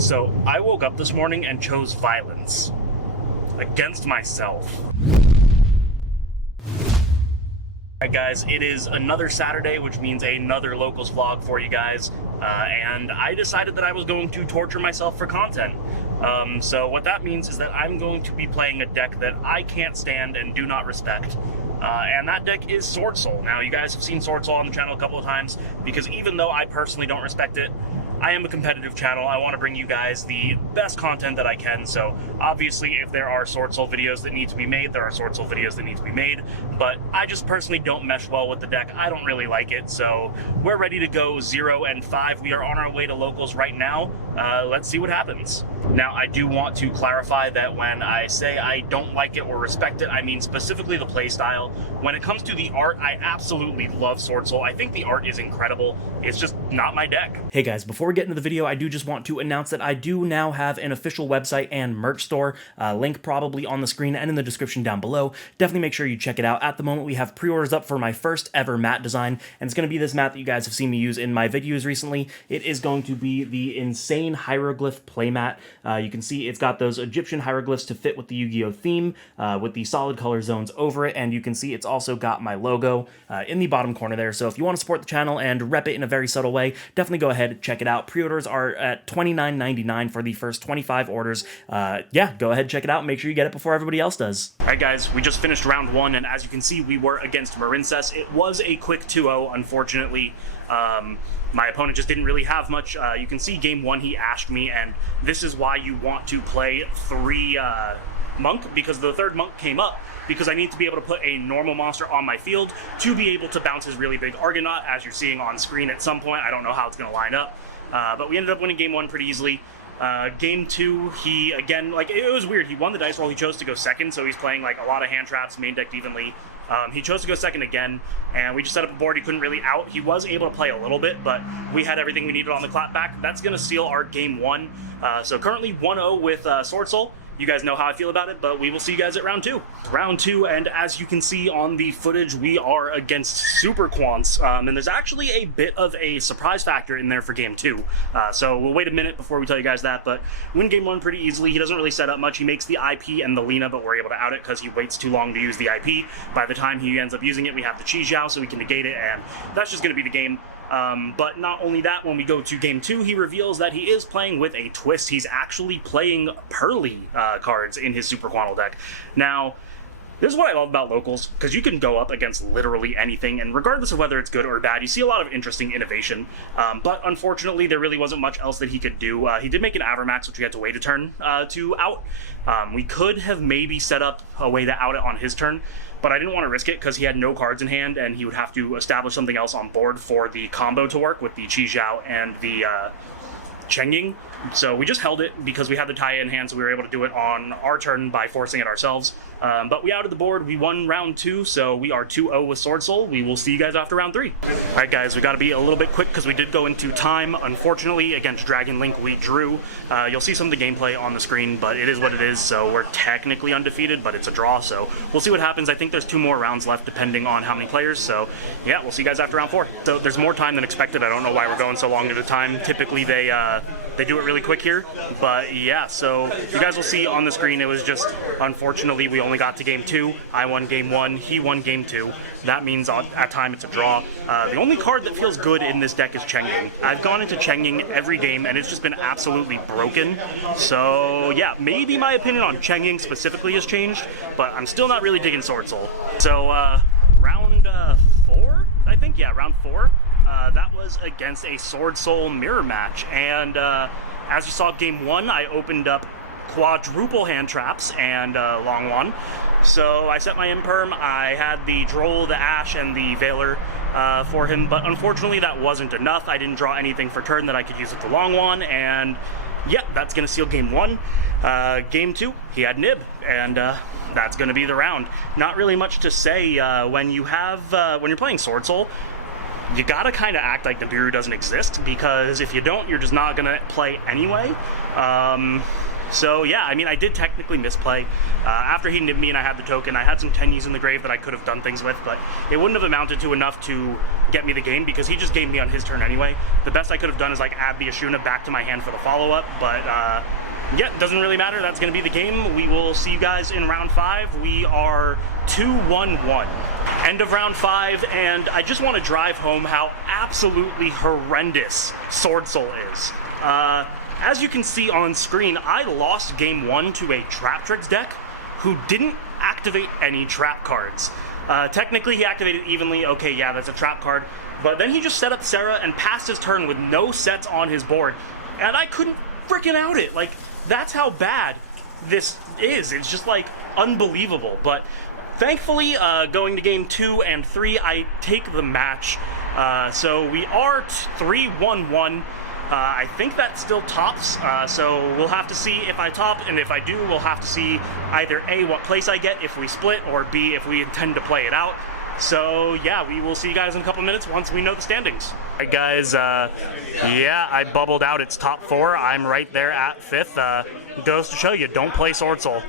So I woke up this morning and chose violence against myself. Alright guys, it is another Saturday, which means another locals vlog for you guys, and I decided that I was going to torture myself for content. So what that means is that I'm going to be playing a deck that I can't stand and do not respect. And that deck is Swordsoul. Now, you guys have seen Swordsoul on the channel a couple of times, because even though I personally don't respect it, I am a competitive channel. I want to bring you guys the best content that I can, so obviously if there are Swordsoul videos that need to be made, there are Swordsoul videos that need to be made, but I just personally don't mesh well with the deck. I don't really like it, so we're ready to go 0-5. We are on our way to locals right now. Let's see what happens. Now, I do want to clarify that when I say I don't like it or respect it, I mean specifically the playstyle. When it comes to the art, I absolutely love Swordsoul. I think the art is incredible. It's just not my deck. Hey guys, before we get into the video, I do just want to announce that I do now have an official website and merch store. Link probably on the screen and in the description down below. Definitely make sure you check it out. At the moment, we have pre-orders up for my first ever mat design, and it's going to be this mat that you guys have seen me use in my videos recently. It is going to be the insane hieroglyph playmat. You can see it's got those Egyptian hieroglyphs to fit with the Yu-Gi-Oh theme, with the solid color zones over it, and you can see it's also got my logo in the bottom corner there. So if you want to support the channel and rep it in a very subtle way, definitely go ahead and check it out. Pre-orders are at $29.99 for the first 25 orders. Yeah, go ahead, check it out, make sure you get it before everybody else does. All right guys, we just finished round one, and as you can see, we were against Marincess. It was a quick 2-0, unfortunately. My opponent just didn't really have much. You can see game one, he ashed me, and this is why you want to play 3 monk, because the third monk came up because I need to be able to put a normal monster on my field to be able to bounce his really big Argonaut, as you're seeing on screen at some point. I don't know how it's going to line up, but we ended up winning game one pretty easily. Game two, he, again, like, it was weird. He won the dice roll. He chose to go second, so he's playing, like, a lot of hand traps, main decked evenly. He chose to go second again, and we just set up a board he couldn't really out. He was able to play a little bit, but we had everything we needed on the clapback. That's going to seal our game one. So currently 1-0 with Swordsoul. You guys know how I feel about it, but we will see you guys at round two. Round two, and as you can see on the footage, we are against Super Quants, and there's actually a bit of a surprise factor in there for game two. So we'll wait a minute before we tell you guys that, but win game one pretty easily. He doesn't really set up much. He makes the IP and the Lina, but we're able to out it because he waits too long to use the IP. By the time he ends up using it, we have the Chi Jiao, so we can negate it, and that's just going to be the game. But not only that, when we go to game two, he reveals that he is playing with a twist. He's actually playing Pearly cards in his Super Quantal deck. Now, this is what I love about locals, because you can go up against literally anything, and regardless of whether it's good or bad, you see a lot of interesting innovation. But unfortunately, there really wasn't much else that he could do. He did make an Avermax, which we had to wait a turn to out. We could have maybe set up a way to out it on his turn, but I didn't want to risk it because he had no cards in hand, and he would have to establish something else on board for the combo to work with the Chi Jiao and the Cheng Ying. So we just held it because we had the tie in hand, so we were able to do it on our turn by forcing it ourselves. But we outed the board. We won round two, so we are 2-0 with Swordsoul. We will see you guys after round three. All right, guys, we got to be a little bit quick because we did go into time. Unfortunately, against Dragon Link, we drew. You'll see some of the gameplay on the screen, but it is what it is. So we're technically undefeated, but it's a draw. So we'll see what happens. I think there's 2 more rounds left, depending on how many players. So yeah, we'll see you guys after round 4. So there's more time than expected. I don't know why we're going so long at a time. Typically, they do it really quick here, but yeah, so you guys will see on the screen, it was just, unfortunately, we only got to game 2. I won game 1, he won game 2. That means at time it's a draw. The only card that feels good in this deck is Cheng Ying. I've gone into Cheng Ying every game, and it's just been absolutely broken. So yeah, maybe my opinion on Cheng Ying specifically has changed, but I'm still not really digging Swordsoul. So round 4, I think, yeah, round 4. That was against a Swordsoul mirror match, and as you saw game 1, I opened up quadruple hand traps and long one. So I set my Imperm, I had the Droll, the Ash, and the Veiler for him, but unfortunately that wasn't enough. I didn't draw anything for turn that I could use with the long one, and yeah, that's going to seal game 1. Game 2, he had Nib, and that's going to be the round. Not really much to say. When you're playing Swordsoul, you gotta kind of act like Nibiru doesn't exist, because if you don't, you're just not gonna play anyway. So yeah, I mean, I did technically misplay. After he nibbed me and I had the token, I had some 10-Ys in the grave that I could have done things with, but it wouldn't have amounted to enough to get me the game because he just gamed me on his turn anyway. The best I could have done is like add the Ashuna back to my hand for the follow-up, but yeah, doesn't really matter. That's going to be the game. We will see you guys in round 5. We are 2-1-1. End of round 5, and I just want to drive home how absolutely horrendous Swordsoul is. As you can see on screen, I lost game 1 to a Trap Tricks deck who didn't activate any trap cards. Technically, he activated evenly. Okay, yeah, that's a trap card. But then he just set up Sarah and passed his turn with no sets on his board. And I couldn't freaking out it. Like, that's how bad this is. It's just, like, unbelievable. But thankfully, going to game 2 and 3, I take the match. So we are 3-1-1. I think that still tops, so we'll have to see if I top, and if I do, we'll have to see either A, what place I get if we split, or B, if we intend to play it out. So yeah, we will see you guys in a couple minutes once we know the standings. All right, guys, yeah, I bubbled out its top 4. I'm right there at 5th. Goes to show you, don't play Swordsoul.